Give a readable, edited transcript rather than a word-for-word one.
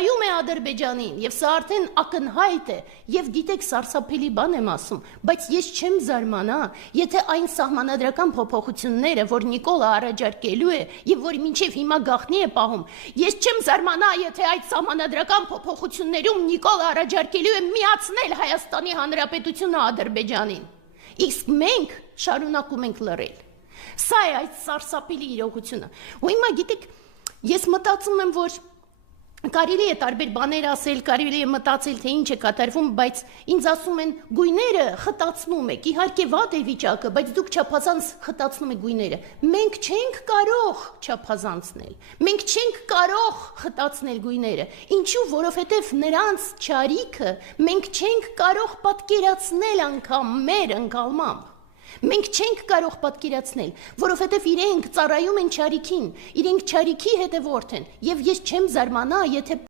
ծառայում է Ադրբեջանին, եւ սա արդեն ակնհայտ է, եւ գիտեք, սարսափելի բան եմ ասում, բայց ես չեմ զարմանա, եթե այն սահմանադրական փոփոխությունները, որ Նիկոլը առաջարկելու է եւ որ մինչեւ հիմա գաղտնի է պահում, ես չեմ զարմանա, եթե այդ սահմանադրական փոփոխություններում Նիկոլը առաջարկելու է միացնել Հայաստանի Հանրապետությունը Ադրբեջանին։ Իսկ մենք շարունակում ենք լռել։ Սա է այդ սարսափելի իրողությունը։ Ու հիմա գիտեք, ես մտածում եմ, որ կարելի է տարբեր բաներ ասել, կարելի է մտածել, թե ինչ է կատարվում, բայց ինձ ասում են գույները խտացնում եք, իհարկե վատ է վիճակը, բայց դուք չափազանց խտացնում եք գույները։ Մենք չենք կարող չափազանցնել, մենք չենք կարող խտացնել գույները։ Ինչու, որովհետև նրանց չարիքը մենք չենք կարող պատկերացնել անգամ մեր ընկալմամբ։ Մենք չենք կարող պատկերացնել, որովհետև իրենք ծառայում են չարիքին, իրենք չարիքի հետևորդ են, եւ ես չեմ զարմանա, եթե